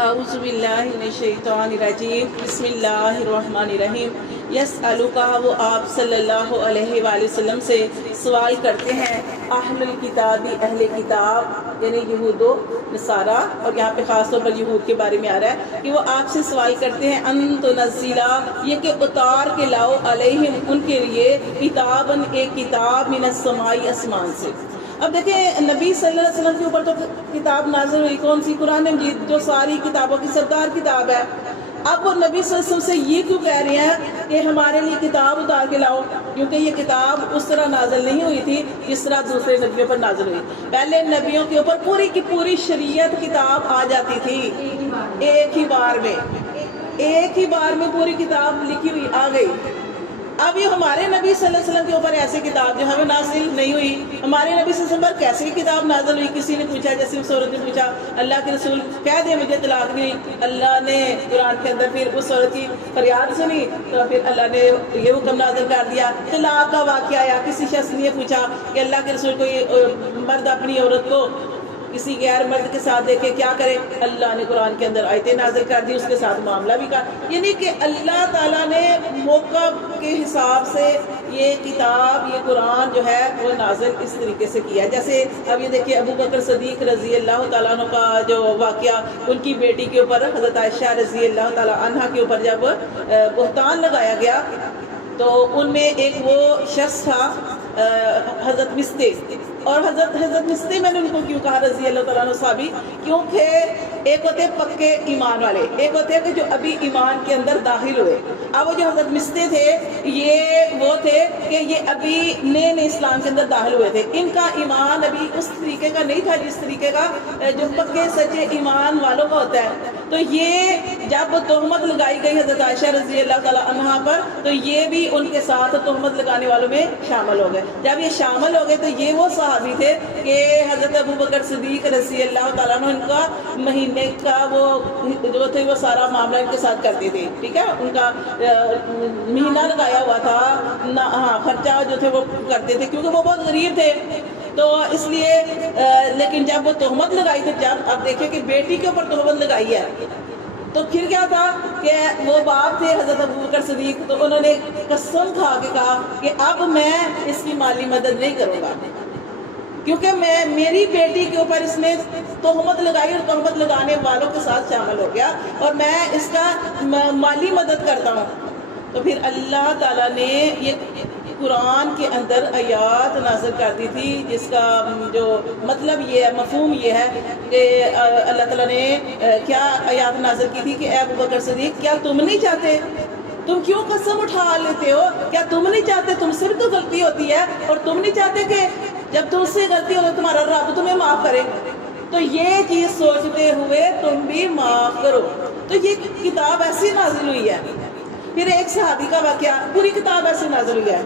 اعوذ باللہ من الشیطان الرجیم بسم اللہ الرحمن الرحیم یسألوکا، وہ آپ صلی اللہ علیہ وآلہ وسلم سے سوال کرتے ہیں اہل الکتابی، اہل کتاب یعنی یہود و نصارہ، اور یہاں پہ خاص طور پر یہود کے بارے میں آ رہا ہے کہ وہ آپ سے سوال کرتے ہیں ان تنزلا، یہ کہ اتار کے لاؤ علیہم ان کے لیے کتاباً، ایک کتاب من السماء، آسمان سے۔ اب دیکھیں نبی صلی اللہ علیہ وسلم کے اوپر تو کتاب نازل ہوئی، کون سی؟ قرآن مجید، جو ساری کتابوں کی سردار کتاب ہے۔ اب وہ نبی صلی اللہ علیہ وسلم سے یہ کیوں کہہ رہے ہیں کہ ہمارے لیے کتاب اتار کے لاؤ؟ کیونکہ یہ کتاب اس طرح نازل نہیں ہوئی تھی جس طرح دوسرے نبیوں پر نازل ہوئی۔ پہلے نبیوں کے اوپر پوری کی پوری شریعت کتاب آ جاتی تھی ایک ہی بار میں، ایک ہی بار میں پوری کتاب لکھی ہوئی آ گئی۔ اب یہ ہمارے نبی صلی اللہ علیہ وسلم کے اوپر ایسی کتاب جو ہمیں نازل نہیں ہوئی، ہمارے نبی صلی اللہ علیہ وسلم پر کیسی کتاب نازل ہوئی؟ کسی نے پوچھا، جیسے اس عورت نے پوچھا اللہ کے رسول کہہ دے مجھے طلاق نہیں ہوئی، اللہ نے قرآن کے اندر پھر اس عورت کی فریاد سنی تو پھر اللہ نے یہ حکم نازل کر دیا، طلاق کا واقعہ آیا۔ کسی شخص نے یہ پوچھا کہ اللہ کے رسول کوئی مرد اپنی عورت کو کسی غیر مرد کے ساتھ دیکھے کیا کرے؟ اللہ نے قرآن کے اندر آیتیں نازل کر دی، اس کے ساتھ معاملہ بھی کر، یعنی کہ اللہ تعالیٰ نے موقع کے حساب سے یہ کتاب، یہ قرآن جو ہے وہ نازل اس طریقے سے کیا۔ جیسے اب یہ دیکھیے ابو بکر صدیق رضی اللہ تعالیٰ عنہ کا جو واقعہ، ان کی بیٹی کے اوپر حضرت عائشہ رضی اللہ تعالیٰ عنہ کے اوپر جب بہتان لگایا گیا تو ان میں ایک وہ شخص تھا حضرت مستے، اور حضرت مستے میں نے ان کو کیوں کہا رضی اللہ تعالیٰ عنہ صحابی؟ کیونکہ ایک ہوتے پکے ایمان والے، ایک ہوتے کہ جو ابھی ایمان کے اندر داخل ہوئے۔ اب وہ جو حضرت مستے تھے یہ وہ تھے کہ یہ ابھی نئے نئے اسلام کے اندر داخل ہوئے تھے، ان کا ایمان ابھی اس طریقے کا نہیں تھا جس طریقے کا جو پکے سچے ایمان والوں کا ہوتا ہے۔ تو یہ جب تہمت لگائی گئی حضرت عائشہ رضی اللہ تعالیٰ عنہا پر تو یہ بھی ان کے ساتھ تہمت لگانے والوں میں شامل ہو گئے۔ جب یہ شامل ہو گئے تو یہ وہ صحابی تھے کہ حضرت ابو بکر صدیق رضی اللہ تعالیٰ عنہ ان کا مہینے کا وہ جو تھے وہ سارا معاملہ ان کے ساتھ کرتے تھے، ٹھیک ہے، ان کا مہینہ لگایا ہوا تھا، ہاں خرچہ جو تھے وہ کرتے تھے کیونکہ وہ بہت غریب تھے، تو اس لیے لیکن جب وہ تہمت لگائی تھی، جب اب دیکھیں کہ بیٹی کے اوپر تہمت لگائی ہے تو پھر کیا تھا کہ وہ باپ تھے حضرت ابو بکر صدیق، تو انہوں نے قسم کھا کے کہا کہ اب میں اس کی مالی مدد نہیں کروں گا کیونکہ میری بیٹی کے اوپر اس نے تہمت لگائی اور تہمت لگانے والوں کے ساتھ شامل ہو گیا اور میں اس کا مالی مدد کرتا ہوں۔ تو پھر اللہ تعالیٰ نے یہ قرآن کے اندر آیات نازل کر دی تھی جس کا جو مطلب یہ ہے، مفہوم یہ ہے کہ اللہ تعالیٰ نے کیا آیات نازل کی تھی کہ اے ابو بکر صدیق کیا تم نہیں چاہتے، تم کیوں قسم اٹھا لیتے ہو؟ کیا تم نہیں چاہتے؟ تم سے بھی تو غلطی ہوتی ہے اور تم نہیں چاہتے کہ جب تم سے غلطی ہو تو تمہارا رب تمہیں معاف کرے؟ تو یہ چیز سوچتے ہوئے تم بھی معاف کرو۔ تو یہ کتاب ایسی نازل ہوئی ہے۔ پھر ایک صحابی کا واقعہ، پوری کتاب ایسی نازل ہوئی ہے۔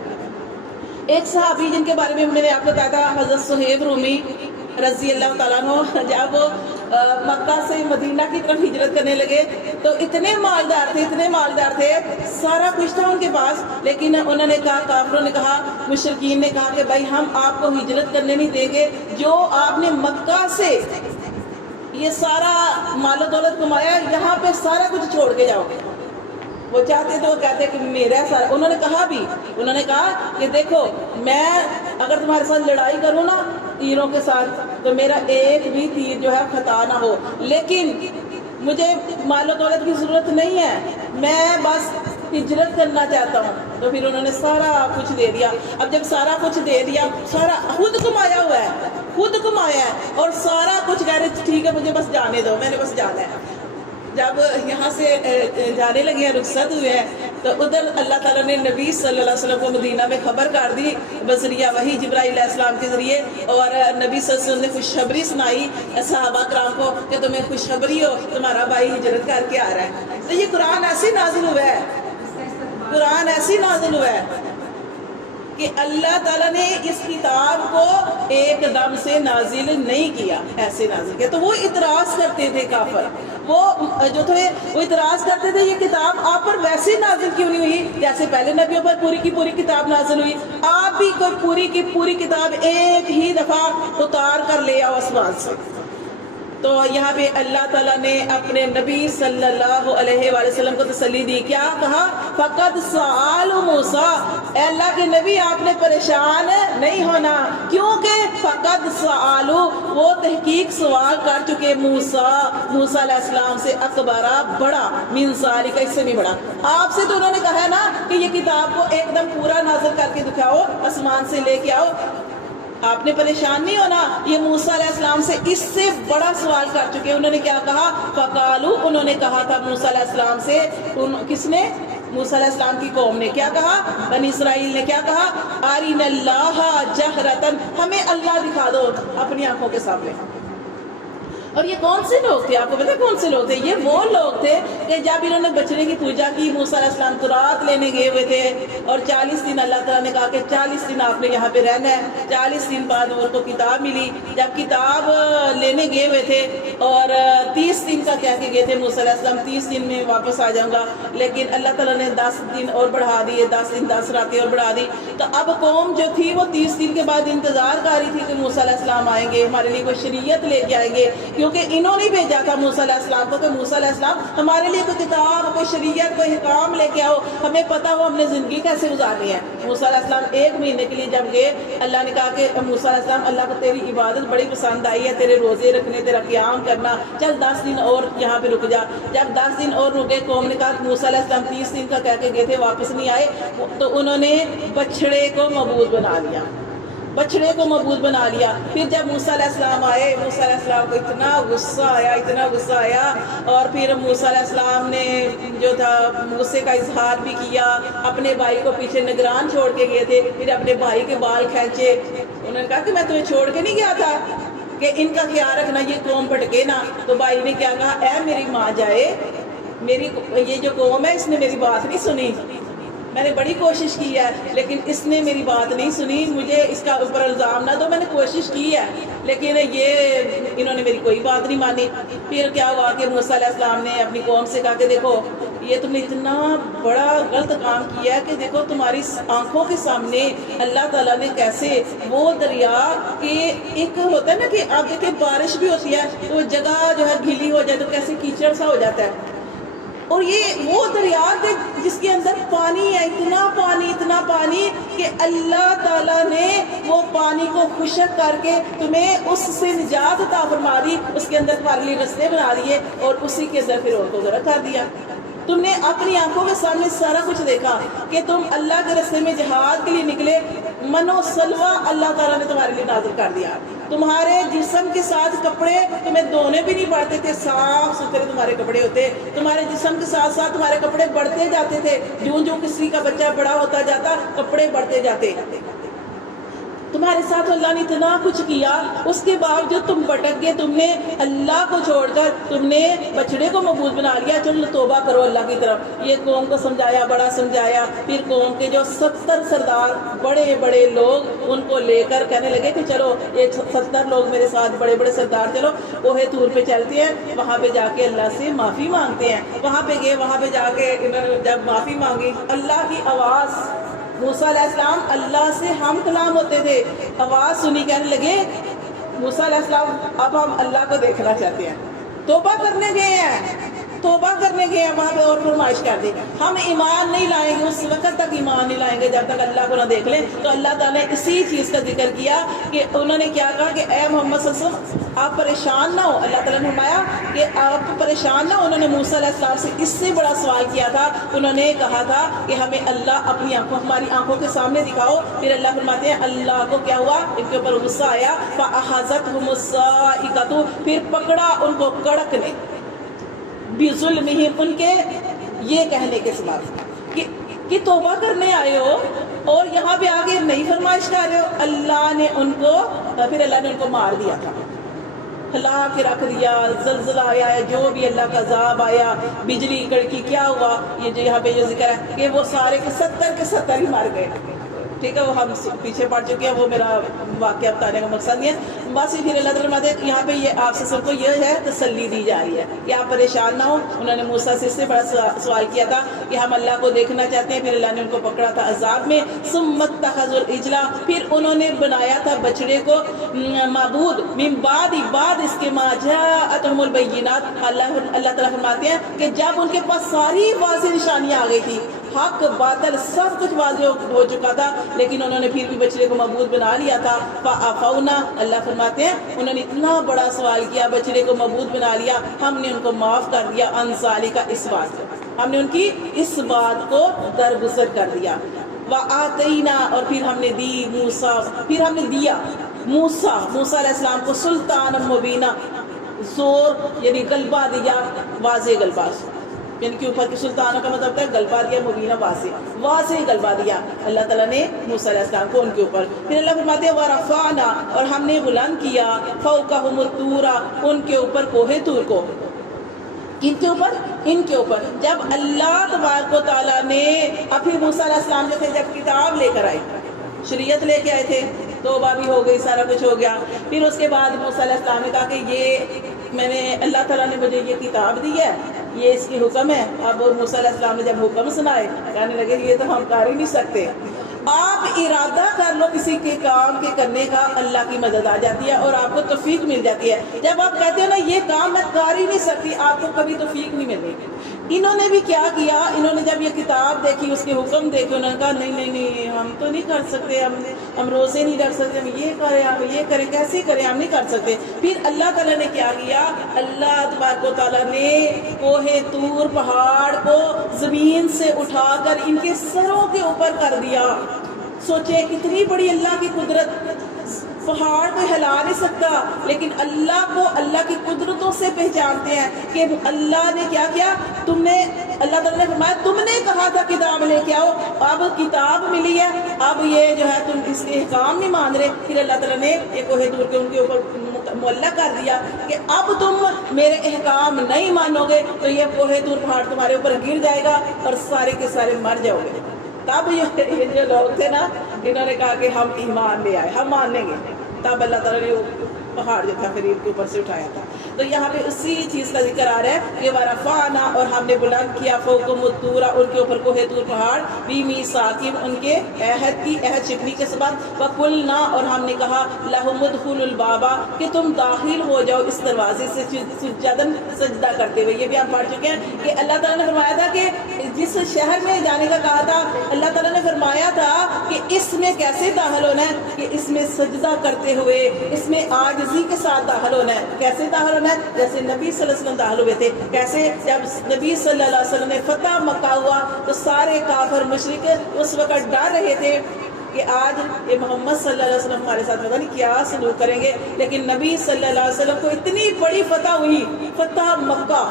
ایک صحابی جن کے بارے میں نے آپ کو بتایا تھا، حضرت صہیب رومی رضی اللہ تعالیٰ عنہ، جب وہ مکہ سے مدینہ کی طرف ہجرت کرنے لگے تو اتنے مالدار تھے، سارا کچھ تھا ان کے پاس، لیکن انہوں نے کہا، کافروں نے کہا، مشرکین نے کہا کہ بھائی ہم آپ کو ہجرت کرنے نہیں دیں گے، جو آپ نے مکہ سے یہ سارا مال و دولت کمایا یہاں پہ سارا کچھ چھوڑ کے جاؤ۔ وہ چاہتے تو وہ کہتے کہ میرا سارا، انہوں نے کہا کہ دیکھو میں اگر تمہارے ساتھ لڑائی کروں نا تیروں کے ساتھ تو میرا ایک بھی تیر جو ہے خطا نہ ہو، لیکن مجھے مال و دولت کی ضرورت نہیں ہے، میں بس ہجرت کرنا چاہتا ہوں۔ تو پھر انہوں نے سارا کچھ دے دیا۔ اب جب سارا کچھ دے دیا، سارا خود کمایا ہوا ہے اور سارا کچھ کہہ رہے ٹھیک ہے مجھے بس جانے دو، میں نے بس جانا ہے۔ جب یہاں سے جانے لگے ہیں، رخصت ہوئے ہیں، تو ادھر اللہ تعالیٰ نے نبی صلی اللہ علیہ وسلم کو مدینہ میں خبر کر دی بذریعہ وحی جبرائیل علیہ السلام کے ذریعے، اور نبی صلی اللہ علیہ وسلم نے خوشخبری سنائی صحابہ کرام کو کہ تمہیں خوشخبری ہو، تمہارا بھائی ہجرت کر کے آ رہا ہے۔ تو یہ قرآن ایسے نازل ہوا ہے کہ اللہ تعالیٰ نے اس کتاب کو ایک دم سے نازل نہیں کیا، ایسے نازل کیا۔ تو وہ اعتراض کرتے تھے کافر، وہ جو تھے وہ اعتراض کرتے تھے یہ کتاب آپ پر ویسے نازل کیوں نہیں ہوئی جیسے پہلے نبیوں پر پوری کی پوری کتاب نازل ہوئی، آپ بھی کوئی پوری کی پوری کتاب ایک ہی دفعہ اتار کر لے آؤ آسمان سے۔ تو یہاں پہ اللہ تعالیٰ نے اپنے نبی صلی اللہ علیہ وآلہ وسلم کو تسلی دی. کیا کہا؟ فقد سألوا موسیٰ، اے اللہ کے نبی آپ نے پریشان نہیں ہونا، کیونکہ فقد سألوا، وہ تحقیق سوال کر چکے موسیٰ علیہ السلام سے، اکبرہ بڑا، من ذالک اس سے بھی بڑا. آپ سے تو انہوں نے کہا ہے نا کہ یہ کتاب کو ایک دم پورا نازل کر کے دکھاؤ، آسمان سے لے کے آؤ، آپ نے پریشان نہیں ہونا. یہ موسیٰ علیہ السلام سے اس سے بڑا سوال کر چکے. انہوں نے کیا کہا؟ فقالو، انہوں نے کہا تھا موسیٰ علیہ السلام سے، کس نے؟ موسیٰ علیہ السلام کی قوم نے کیا کہا؟ بنی اسرائیل نے کیا کہا؟ ارنا اللہ جہرتن، ہمیں اللہ دکھا دو اپنی آنکھوں کے سامنے. اور یہ کون سے لوگ تھے؟ آپ کو پتا کون سے لوگ تھے؟ یہ وہ لوگ تھے کہ جب انہوں نے بچڑے کی پوجا کی، موسیٰ علیہ السلام تورات لینے گئے ہوئے تھے، اور 40 دن اللہ تعالیٰ نے کہا کہ 40 دن آپ نے یہاں پہ رہنا ہے. 40 دن بعد ان کو کتاب ملی. جب کتاب لینے گئے ہوئے تھے اور 30 دن کا کہہ کے گئے تھے موسیٰ علیہ السلام 30 دن میں واپس آ جاؤں گا، لیکن اللہ تعالیٰ نے 10 دن اور بڑھا دیے، 10 دن 10 راتیں اور بڑھا دی. تو اب قوم جو تھی وہ 30 دن کے بعد انتظار کر رہی تھی کہ موسیٰ علیہ السلام آئیں گے، ہمارے لیے کوئی شریعت لے کے آئیں گے، کیونکہ انہوں نے بھیجا تھا موسیٰ علیہ السلام کو کہ موسیٰ علیہ السلام ہمارے لیے کوئی کتاب، کوئی شریعت، کوئی حکام لے کے آؤ، ہمیں پتہ ہو ہم نے زندگی کیسے گزارنی ہے. موسیٰ علیہ السلام 1 مہینے کے لیے جب گئے، اللہ نے کہا کہ موسیٰ علیہ السلام اللہ کو تیری عبادت بڑی پسند آئی ہے، تیرے روزے رکھنے، تیرا قیام کرنا، چل 10 دن اور یہاں پہ رک جا. جب 10 دن اور رکے، قوم نے کہا موسیٰ علیہ السلام 30 دن کا کہہ کے گئے تھے، واپس نہیں آئے، تو انہوں نے بچڑے کو معبود بنا لیا، بچڑے کو معبود بنا لیا. پھر جب موسیٰ علیہ السلام آئے، موسیٰ علیہ السلام کو اتنا غصہ آیا، اتنا غصہ آیا، اور پھر موسیٰ علیہ السلام نے جو تھا غصے کا اظہار بھی کیا. اپنے بھائی کو پیچھے نگران چھوڑ کے گئے تھے، پھر اپنے بھائی کے بال کھینچے. انہوں نے کہا کہ میں تمہیں چھوڑ کے نہیں گیا تھا کہ ان کا خیال رکھنا، یہ قوم بھٹکے نا. تو بھائی نے کیا کہا؟ اے میری ماں جائے، میری یہ جو قوم ہے اس نے میری بات نہیں سنی، میں نے بڑی کوشش کی ہے لیکن اس نے میری بات نہیں سنی، مجھے اس کا اوپر الزام نہ دو، میں نے کوشش کی ہے لیکن انہوں نے میری کوئی بات نہیں مانی. پھر کیا ہوا کہ موسیٰ علیہ السلام نے اپنی قوم سے کہا کہ دیکھو یہ تم نے اتنا بڑا غلط کام کیا ہے کہ دیکھو تمہاری آنکھوں کے سامنے اللہ تعالیٰ نے کیسے وہ دریا کے ایک ہوتا ہے نا کہ آپ دیکھیں بارش بھی ہوتی ہے تو وہ جگہ جو ہے گیلی ہو جائے تو کیسے کیچڑ سا ہو جاتا ہے، اور یہ وہ دریا جس کے اندر پانی ہے، اتنا پانی کہ اللہ تعالیٰ نے وہ پانی کو خشک کر کے تمہیں اس سے نجات عطا فرما دی، اس کے اندر پارلی رستے بنا دیے اور اسی کے اندر پھر اور کو غرق کر دیا. تم نے اپنی آنکھوں کے سامنے سارا کچھ دیکھا کہ تم اللہ کے راستے میں جہاد کے لیے نکلے، منو سلوہ اللہ تعالیٰ نے تمہارے لیے نازل کر دیا. تمہارے جسم کے ساتھ کپڑے تمہیں دھونے بھی نہیں پڑتے تھے، صاف ستھرے تمہارے کپڑے ہوتے. تمہارے جسم کے ساتھ ساتھ تمہارے کپڑے بڑھتے جاتے تھے، جو کسی کا بچہ بڑا ہوتا جاتا کپڑے بڑھتے جاتے. تمہارے ساتھ اللہ نے اتنا کچھ کیا، اس کے باوجود تم بھٹک گئے، تم نے اللہ کو چھوڑ کر تم نے بچڑے کو معبود بنا لیا. چلو توبہ کرو اللہ کی طرف. یہ قوم کو سمجھایا، بڑا سمجھایا. پھر قوم کے جو 70 سردار بڑے بڑے لوگ ان کو لے کر کہنے لگے کہ چلو یہ 70 لوگ میرے ساتھ بڑے بڑے سردار، چلو کوہ طور پہ چلتے ہیں، وہاں پہ جا کے اللہ سے معافی مانگتے ہیں. وہاں پہ گئے، وہاں پہ جا کے جب معافی مانگی، اللہ کی آواز، موسیٰ علیہ السلام اللہ سے ہم کلام ہوتے تھے، آواز سنی، کہنے لگے موسیٰ علیہ السلام اب ہم اللہ کو دیکھنا چاہتے ہیں. توبہ کرنے گئے ہیں وہاں پہ، اور فرمائش کر دی ہم ایمان نہیں لائیں گے، اس وقت تک ایمان نہیں لائیں گے جب تک اللہ کو نہ دیکھ لیں. تو اللہ تعالیٰ نے اسی چیز کا ذکر کیا کہ انہوں نے کیا کہا کہ اے محمد صلی اللہ علیہ وسلم آپ پریشان نہ ہو. اللہ تعالیٰ نے فرمایا کہ آپ پریشان نہ ہو. انہوں نے موسیٰ علیہ السلام سے اس سے بڑا سوال کیا تھا. انہوں نے کہا تھا کہ ہمیں اللہ اپنی آنکھوں، ہماری آنکھوں کے سامنے دکھاؤ. پھر اللہ فرماتے ہیں اللہ کو کیا ہوا، ان کے اوپر غصہ آیا، فَأَخَذَتْهُمُ الصَّاعِقَةُ، پھر پکڑا ان کو کڑک نے، بِظُلْمِهِمْ، ان کے یہ کہنے کے سبب کہ توبہ کرنے آئے ہو اور یہاں پہ آگے نہیں فرمائش کر رہے ہو. اللہ نے ان کو، پھر اللہ نے ان کو مار دیا تھا، ہلا کے رکھ دیا. زلزلہ آیا ہے، جو بھی اللہ کا عذاب آیا، بجلی کڑکی، کیا ہوا، یہ جو یہاں پہ جو ذکر ہے کہ وہ سارے کے 70 ہی مار گئے. ٹھیک ہے، وہ ہم پیچھے پڑ چکے ہیں، وہ میرا واقعہ بتانے کا مقصد نہیں ہے. بس پھر اللہ تعالیٰ یہاں پہ یہ آپ سے سب کو یہ ہے تسلی دی جا رہی ہے کہ آپ پریشان نہ ہو. انہوں نے موسیٰ سے اس سے بڑا سوال کیا تھا کہ ہم اللہ کو دیکھنا چاہتے ہیں, پھر اللہ نے ان کو پکڑا تھا عذاب میں. ثم اتخذوا العجل, پھر انہوں نے بنایا تھا بچڑے کو معبود, من بعد اس کے ما جاءتهم البینات. اللہ تعالیٰ فرماتے ہیں کہ جب ان کے پاس ساری واضح نشانیاں آ گئی تھی, حق باطل سب کچھ واضح ہو چکا تھا, لیکن انہوں نے پھر بھی بچڑے کو معبود بنا لیا تھا. فعفونا, اللہ فرماتے ہیں انہوں نے اتنا بڑا سوال کیا, بچڑے کو معبود بنا لیا, ہم نے ان کو معاف کر دیا. عن ذالک, اس بات کو ہم نے ان کی اس بات کو درگزر کر دیا. وآتینا, اور پھر ہم نے دی موسیٰ, پھر ہم نے دیا موسیٰ علیہ السلام کو سلطان مبینہ, زور یعنی غلبہ دیا, واضح غلبہ, یعنی کہ اوپر کی سلطانوں کا مطلب ہے غلبہ دیا, مبینہ واضح غلبہ دیا اللہ تعالیٰ نے موسیٰ علیہ السلام کو ان کے اوپر. پھر اللہ فرماتے ہیں ورفعنا, اور ہم نے بلند کیا فوقہم الطور, ان کے اوپر کوہ طور کو. کن کے اوپر؟ ان کے اوپر. جب اللہ تبارک و تعالیٰ نے اپنی موسیٰ علیہ السلام جو تھے جب کتاب لے کر آئے, شریعت لے کے آئے تھے, توبہ بھی ہو گئی, سارا کچھ ہو گیا. پھر اس کے بعد موسیٰ علیہ السلام نے کہا کہ یہ میں نے اللہ تعالیٰ نے مجھے یہ کتاب دی ہے, یہ اس کی حکم ہے. اب موسیٰ علیہ السلام نے جب حکم سنائے, کہنے لگے یہ تو ہم کر ہی نہیں سکتے. آپ ارادہ کر لو کسی کے کام کے کرنے کا, اللہ کی مدد آ جاتی ہے اور آپ کو توفیق مل جاتی ہے. جب آپ کہتے ہو نا یہ کام میں کر ہی نہیں سکتی, آپ کو کبھی توفیق نہیں ملے گی. انہوں نے بھی کیا کیا, انہوں نے جب یہ کتاب دیکھی, اس کے حکم دیکھے, انہوں نے کہا نہیں ہم تو نہیں کر سکتے, ہم روزے نہیں رکھ سکتے, ہم یہ کریں, ہم یہ کریں, کیسے کریں, ہم نہیں کر سکتے. پھر اللہ تعالیٰ نے کیا کیا, اللہ تبارک و تعالیٰ نے کوہ طور پہاڑ کو زمین سے اٹھا کر ان کے سروں کے اوپر کر دیا. سوچے کتنی بڑی اللہ کی قدرت, پہاڑ کوئی ہلا نہیں سکتا, لیکن اللہ کو اللہ کی قدرتوں سے پہچانتے ہیں کہ اللہ نے کیا کیا. تم نے, اللہ تعالیٰ نے فرمایا تم نے کہا تھا کتاب لے کے آؤ, اب کتاب ملی ہے, اب یہ جو ہے تم اس کے احکام نہیں مان رہے. پھر اللہ تعالیٰ نے ایک کوہ طور کے ان کے اوپر معلق کر دیا کہ اب تم میرے احکام نہیں مانو گے تو یہ کوہ طور پہاڑ تمہارے اوپر گر جائے گا اور سارے کے سارے مر جاؤ گے. تب یہ جو لوگ تھے نا, انہوں نے کہا کہ ہم ایمان لے آئے, ہم مان لیں گے. تب اللہ تعالیٰ نے پہاڑ جو تھا پھر ان کے اوپر سے اٹھایا تھا. تو یہاں پہ اسی چیز کا ذکر آ رہا ہے کہ ورفعنا, اور ہم نے بلند کیا فوقہم الطور, ان کے اوپر کوہ طور پہاڑ, بمیثاقہم, ان کے عہد شکنی کے سبب, وقلنا, اور ہم نے کہا لہم ادخلوا الباب, کہ تم داخل ہو جاؤ اس دروازے سے سجدہ کرتے ہوئے. یہ بھی ہم پڑھ چکے ہیں کہ اللہ تعالیٰ نے فرمایا تھا کہ جس شہر میں جانے کا کہا تھا, اللہ تعالیٰ نے فرمایا تھا کہ اس میں کیسے داخل ہونا ہے, کہ اس میں سجدہ کرتے ہوئے, اس میں عاجزی کے ساتھ داخل ہونا ہے. کیسے داخل ہونا ہے؟ جیسے نبی صلی اللہ علیہ وسلم داخل ہوئے تھے. کیسے؟ جب نبی صلی اللہ علیہ وسلم نے فتح مکہ ہوا تو سارے کافر مشرک اس وقت ڈر رہے تھے کہ آج یہ محمد صلی اللہ علیہ وسلم ہمارے ساتھ پتہ نہیں کیا سلوک کریں گے. لیکن نبی صلی اللہ علیہ وسلم کو اتنی بڑی فتح ہوئی, فتح مکہ,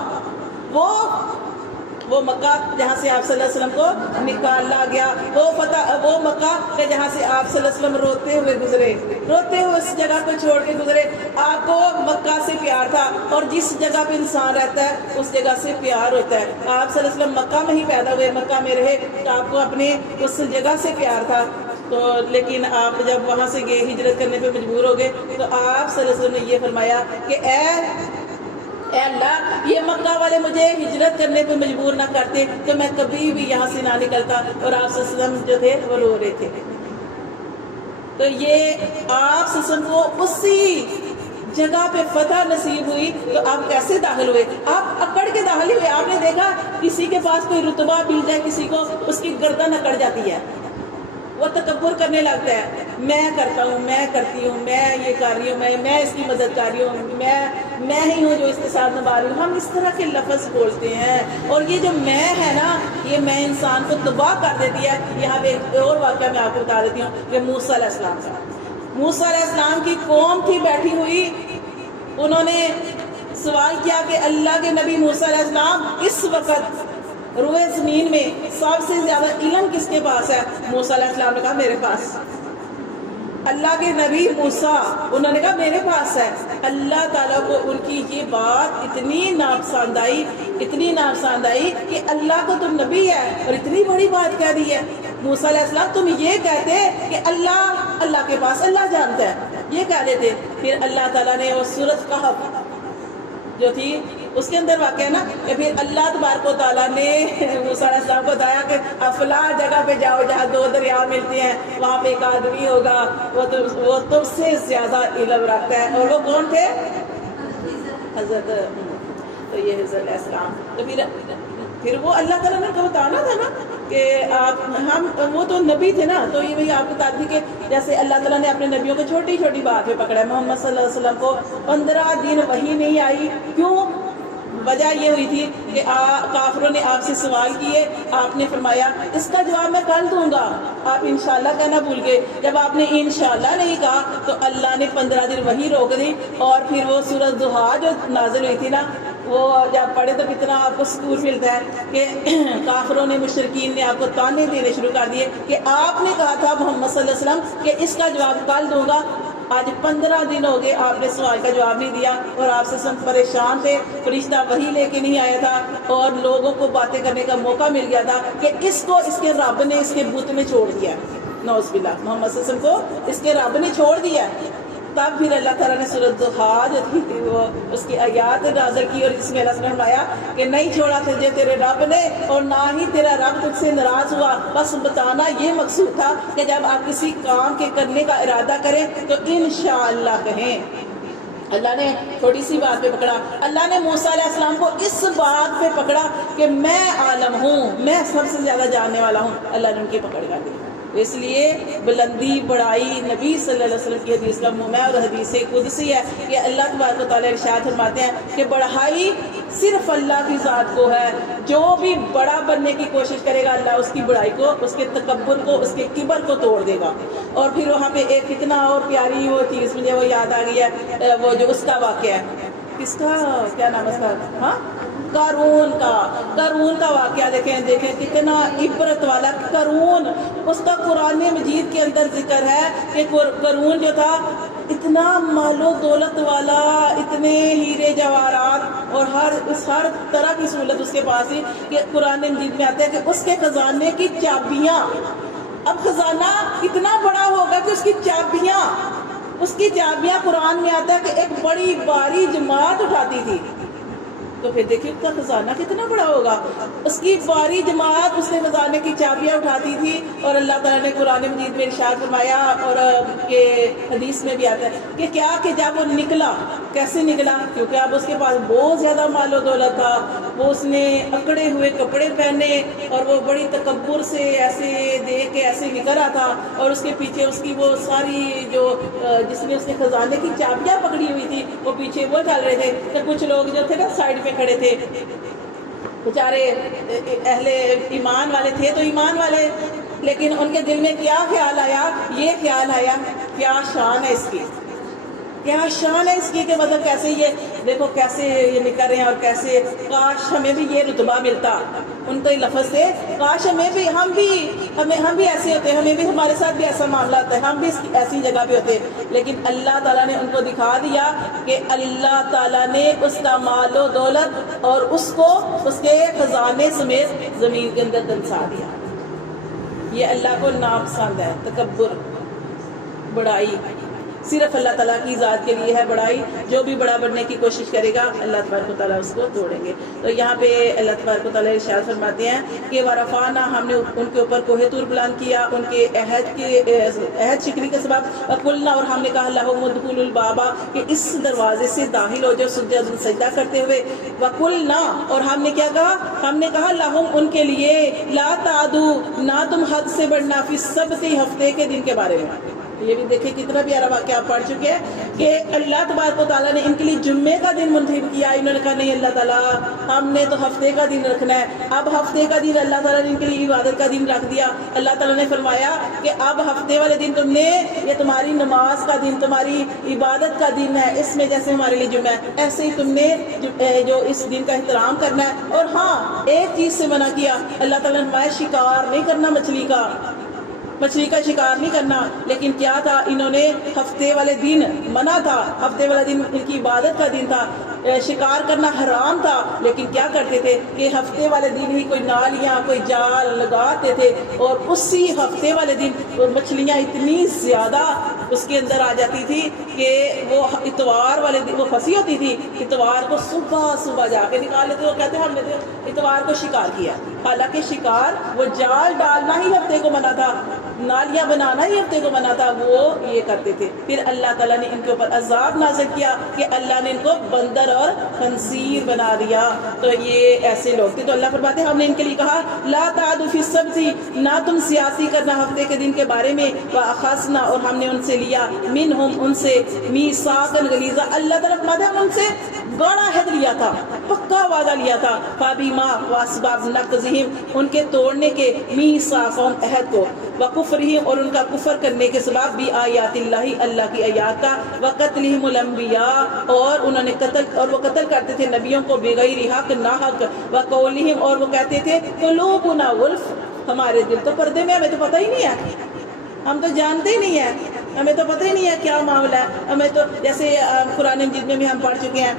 وہ مکہ جہاں سے آپ صلی اللہ علیہ وسلم کو نکالا گیا, وہ مکہ کہ جہاں سے آپ صلی اللہ علیہ وسلم روتے ہوئے گزرے, روتے ہوئے اس جگہ کو چھوڑ کے گزرے. آپ کو مکہ سے پیار تھا, اور جس جگہ پہ انسان رہتا ہے اس جگہ سے پیار ہوتا ہے. آپ صلی اللہ علیہ وسلم مکہ میں ہی پیدا ہوئے, مکہ میں رہے, تو آپ کو اپنے اس جگہ سے پیار تھا. تو لیکن آپ جب وہاں سے گئے, ہجرت کرنے پہ مجبور ہو گئے, تو آپ صلی اللہ علیہ وسلم نے یہ فرمایا کہ اے اللہ, یہ مکہ والے مجھے ہجرت کرنے پہ مجبور نہ کرتے تو میں کبھی بھی یہاں سے نہ نکلتا. اور آپ صلی اللہ علیہ وسلم جو تھے وہ رو رہے تھے. تو یہ آپ صلی اللہ علیہ وسلم کو اسی جگہ پہ فتح نصیب ہوئی, تو آپ کیسے داخل ہوئے؟ آپ اکڑ کے داخل ہوئے. آپ نے دیکھا کسی کے پاس کوئی رتبہ مل جائے کسی کو, اس کی گردن اکڑ جاتی ہے, وہ تکبر کرنے لگتا ہے, میں کرتا ہوں, میں کرتی ہوں, میں یہ کر رہی ہوں, میں اس کی مدد کر رہی ہوں, میں ہی ہوں جو اس کے ساتھ نبھا رہی ہوں. ہم اس طرح کے لفظ بولتے ہیں, اور یہ جو میں ہے نا, یہ میں انسان کو تباہ کر دیتی ہے. یہاں پہ ایک اور واقعہ میں آپ کو بتا دیتی ہوں کہ موسیٰ علیہ السلام کا. موسیٰ علیہ السلام کی قوم تھی بیٹھی ہوئی, انہوں نے سوال کیا کہ اللہ کے نبی موسیٰ علیہ السلام, اس وقت روئے زمین میں سب سے زیادہ علم کس کے پاس ہے؟ موسیٰ علیہ السلام نے کہا میرے پاس. اللہ کے نبی موسیٰ, انہوں نے کہا میرے پاس ہے. اللہ تعالیٰ کو ان کی یہ بات اتنی ناپسند آئی کہ اللہ کو تم نبی ہے اور اتنی بڑی بات کہہ دی ہے. موسیٰ علیہ السلام تم یہ کہتے کہ اللہ کے پاس اللہ جانتا ہے, یہ کہہ رہے تھے. پھر اللہ تعالیٰ نے وہ سورۃ کہف جو تھی اس کے اندر واقع ہے نا کہ پھر اللہ تبارک و تعالیٰ نے موسیٰ علیہ السلام کو بتایا کہ فلاں جگہ پہ جاؤ جہاں 2 دریا ملتے ہیں, وہاں پہ ایک آدمی ہوگا وہ تم سے زیادہ علم رکھتا ہے. اور وہ کون تھے؟ حضرت. تو یہ حضرت علیہ السلام. تو پھر وہ اللہ تعالیٰ نے بتانا تھا نا کہ وہ تو نبی تھے نا. تو یہ آپ بتا دی کہ جیسے اللہ تعالیٰ نے اپنے نبیوں کو چھوٹی چھوٹی بات پہ پکڑا ہے. محمد صلی اللہ علیہ وسلم کو 15 دن وحی نہیں آئی. کیوں؟ وجہ یہ ہوئی تھی کہ کافروں نے آپ سے سوال کیے, آپ نے فرمایا اس کا جواب میں کل دوں گا. آپ انشاءاللہ کہنا بھول گئے. جب آپ نے انشاءاللہ نہیں کہا تو اللہ نے 15 دن وحی روک دی. اور پھر وہ سورۃ ضحیٰ جو نازل ہوئی تھی نا, وہ جب پڑھے تو کتنا آپ کو سکون ملتا ہے کہ کافروں نے, مشرکین نے آپ کو تانے دینے شروع کر دیے کہ آپ نے کہا تھا محمد صلی اللہ علیہ وسلم کہ اس کا جواب کل دوں گا. آج 15 دن ہو گئے آپ نے سوال کا جواب نہیں دیا, اور آپ سے سب پریشان تھے. فرشتہ وہی لے کے نہیں آیا تھا, اور لوگوں کو باتیں کرنے کا موقع مل گیا تھا کہ اس کو اس کے رب نے اس کے بت نے چھوڑ دیا. نعوذ باللہ, محمد صلی اللہ علیہ وسلم کو اس کے رب نے چھوڑ دیا. تب پھر اللہ تعالیٰ نے سورۃ ضحیٰ جو تھی وہ اس کی آیات نازل کی, اور اس میں اللہ نے فرمایا کہ نہیں چھوڑا تجھے تیرے رب نے, اور نہ ہی تیرا رب تجھ سے ناراض ہوا. بس بتانا یہ مقصود تھا کہ جب آپ کسی کام کے کرنے کا ارادہ کریں تو انشاءاللہ کہیں. اللہ نے چھوٹی سی بات پہ پکڑا. اللہ نے موسیٰ علیہ السلام کو اس بات پہ پکڑا کہ میں عالم ہوں, میں سب سے زیادہ جاننے والا ہوں. اللہ نے ان کی پکڑ کر دی. اس لیے بلندی بڑائی نبی صلی اللہ علیہ وسلم کی حدیث کا منہ ہے, اور حدیث قدسی ہے کہ اللہ تبارک و تعالیٰ ارشاد فرماتے ہیں کہ بڑائی صرف اللہ کی ذات کو ہے. جو بھی بڑا بننے کی کوشش کرے گا اللہ اس کی بڑائی کو, اس کے تکبر کو, اس کے کبر کو توڑ دے گا. اور پھر وہاں پہ ایک کتنا اور پیاری وہ چیز مجھے وہ یاد آ گئی ہے, وہ جو اس کا واقعہ ہے, کس کا کیا نام ہے اس کا, ہاں قارون کا واقعہ دیکھیں کتنا عبرت والا. قارون, اس کا قرآن مجید کے اندر ذکر ہے کہ قارون جو تھا اتنا مال و دولت والا, اتنے ہیرے جواہرات اور ہر طرح کی سہولت اس کے پاس ہی کہ قرآن مجید میں آتا ہے کہ اس کے خزانے کی چابیاں. اب خزانہ اتنا بڑا ہوگا کہ اس کی چابیاں قرآن میں آتا ہے کہ ایک بڑی باری جماعت اٹھاتی تھی. تو پھر دیکھیں اس کا خزانہ کتنا بڑا ہوگا. اس کی باری جماعت اس کے خزانے کی چابیاں اٹھاتی تھی. اور اللہ تعالیٰ نے قرآن مجید میں ارشاد فرمایا, اور یہ حدیث میں بھی آتا ہے کہ جب وہ نکلا, کیسے نکلا, کیونکہ اب اس کے پاس بہت زیادہ مال و دولت تھا. وہ اس نے اکڑے ہوئے کپڑے پہنے, اور وہ بڑی تکبر سے ایسے دیکھ کے ایسے نکل رہا تھا. اور اس کے پیچھے اس کی وہ ساری جو جس نے اس کے خزانے کی چابیاں پکڑی ہوئی تھی, وہ پیچھے وہ چل رہے تھے. کہ کچھ لوگ جو تھے نا سائڈ پہ کھڑے تھے, بیچارے اہل ایمان والے تھے تو ایمان والے, لیکن ان کے دل میں کیا خیال آیا, یہ خیال آیا کیا شان ہے اس کی, کیا شان ہے اس کی, کہ مطلب کیسے یہ دیکھو کیسے یہ نکل رہے ہیں, اور کیسے کاش ہمیں بھی یہ رتبہ ملتا. ان کے لفظ سے کاش ہم بھی ایسے ہوتے, ہمیں بھی ہمارے ساتھ بھی ایسا معاملہ ہوتا ہے, ہم بھی ایسی جگہ پہ ہوتے. لیکن اللہ تعالیٰ نے ان کو دکھا دیا کہ اللہ تعالیٰ نے اس کا مال و دولت اور اس کو اس کے خزانے سمیت زمین کے اندر دنسا دیا. یہ اللہ کو ناپسند ہے. تکبر, بڑائی صرف اللہ تعالیٰ کی ذات کے لیے ہے بڑائی. جو بھی بڑا بننے کی کوشش کرے گا اللہ تبارک و تعالیٰ اس کو توڑیں گے. تو یہاں پہ اللہ تبارک و تعالیٰ ارشاد فرماتے ہیں کہ ورفعنا, ہم نے ان کے اوپر کوہ طور بلند کیا ان کے عہد شکری کے سبب. وقلنا, اور ہم نے کہا لہم ادخلوا الباب, کہ اس دروازے سے داخل ہو جو سجدہ کرتے ہوئے. وقلنا, اور ہم نے کیا کہا, ہم نے کہا لہم ان کے لیے, لا تعدوا, نہ تم حد سے بڑھنا, فی السبت, ہفتے کے دن کے بارے میں. یہ بھی دیکھیں کتنا پیارا واقعہ آپ پڑھ چکے ہیں کہ اللہ تبارک و تعالیٰ نے ان کے لیے جمعے کا دن منتخب کیا. انہوں نے کہا نہیں اللہ تعالیٰ ہم نے تو ہفتے کا دن رکھنا ہے. اب ہفتے کا دن اللہ تعالیٰ نے ان کے لیے عبادت کا دن رکھ دیا. اللہ تعالیٰ نے فرمایا کہ اب ہفتے والے دن تم نے, یہ تمہاری نماز کا دن, تمہاری عبادت کا دن ہے, اس میں جیسے ہمارے لیے جمعہ ہے ایسے ہی تم نے جو اس دن کا احترام کرنا ہے. اور ہاں ایک چیز سے منع کیا اللہ تعالیٰ نے فرمایا شکار نہیں کرنا, مچھلی کا شکار نہیں کرنا. لیکن کیا تھا, انہوں نے ہفتے والے دن منع تھا, ہفتے والا دن ان کی عبادت کا دن تھا, شکار کرنا حرام تھا. لیکن کیا کرتے تھے کہ ہفتے والے دن ہی کوئی نالیاں, کوئی جال لگاتے تھے, اور اسی ہفتے والے دن مچھلیاں اتنی زیادہ اس کے اندر آ جاتی تھی کہ وہ اتوار والے دن وہ پھنسی ہوتی تھی، اتوار کو صبح صبح جا کے نکال لیتے، وہ کہتے ہیں ہم نے تو اتوار کو شکار کیا، حالانکہ شکار وہ جال ڈالنا ہی ہفتے کو منع تھا، نالیاں بنانا ہی ہفتے کو منع تھا، وہ یہ کرتے تھے۔ پھر اللہ تعالیٰ نے ان کے اوپر عذاب نازل کیا کہ اللہ نے ان کو بندر اور خنزیر بنا دیا۔ تو یہ ایسے لوگ تھے، تو اللہ فرماتے ہیں ہم نے ان کے لیے کہا لا تعدوا فی السبت، نہ تم سیاسی کرنا ہفتے کے دن کے بارے میں، واخذنا اور ہم نے ان سے لیا، منہم ان سے، میثاقا غلیظا، اللہ تعالیٰ فرماتے ہیں ہم ان سے گاڑا عہد لیا تھا، پکا وعدہ لیا تھا، فبما واسباب نقضہم ان کے توڑنے کے، میثاقہم عہد کو، وکفرہم اور ان کا کفر کرنے کے سبب بھی آیات اللہ اللہ کی آیات کا، وقتلہم الانبیاء اور انہوں نے وہ قتل کرتے تھے نبیوں کو بغیر حق ناحق، وقولہم اور وہ کہتے تھے قلوبنا غلف ہمارے دل تو پردے میں، ہمیں تو پتہ ہی نہیں ہے، ہم تو جانتے ہی نہیں ہیں، ہمیں تو پتہ ہی نہیں ہے کیا معاملہ ہے، ہمیں تو جیسے قرآن مجید میں بھی ہم پڑھ چکے ہیں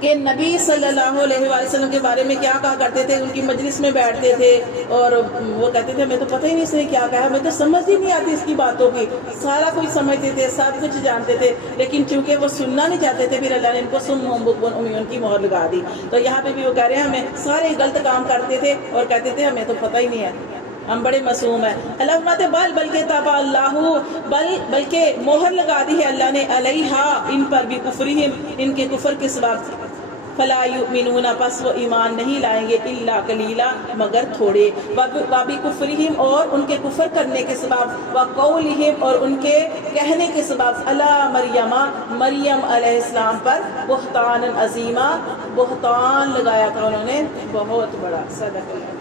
کہ نبی صلی اللہ علیہ وآلہ وسلم کے بارے میں کیا کہا کرتے تھے، ان کی مجلس میں بیٹھتے تھے اور وہ کہتے تھے ہمیں تو پتہ ہی نہیں اس نے کیا کہا، ہمیں تو سمجھ ہی نہیں آتی اس کی باتوں کی، سارا کچھ سمجھتے تھے، سب کچھ جانتے تھے، لیکن چونکہ وہ سننا نہیں چاہتے تھے، پھر اللہ نے ان کو صم بکم عمی کی مہر لگا دی۔ تو یہاں پہ بھی وہ کہہ رہے ہیں ہمیں سارے غلط کام کرتے تھے اور کہتے تھے ہمیں تو پتہ ہی نہیں ہے، ہم بڑے معصوم ہیں۔ اللہ فرماتے بلکہ تابع اللہ بلکہ مہر لگا دی ہے اللہ نے علیہا ان پر بھی کفرہم ان کے کفر کے سبب، فلا یؤمنون پس وہ ایمان نہیں لائیں گے الا قلیلا مگر تھوڑے، وبی کفرہم اور ان کے کفر کرنے کے سبب، وقولہم اور ان کے کہنے کے سبب، علی مریم مریم علیہ السلام پر بہتان عظیمہ بہتان لگایا تھا انہوں نے بہت بڑا۔ صدق اللہ۔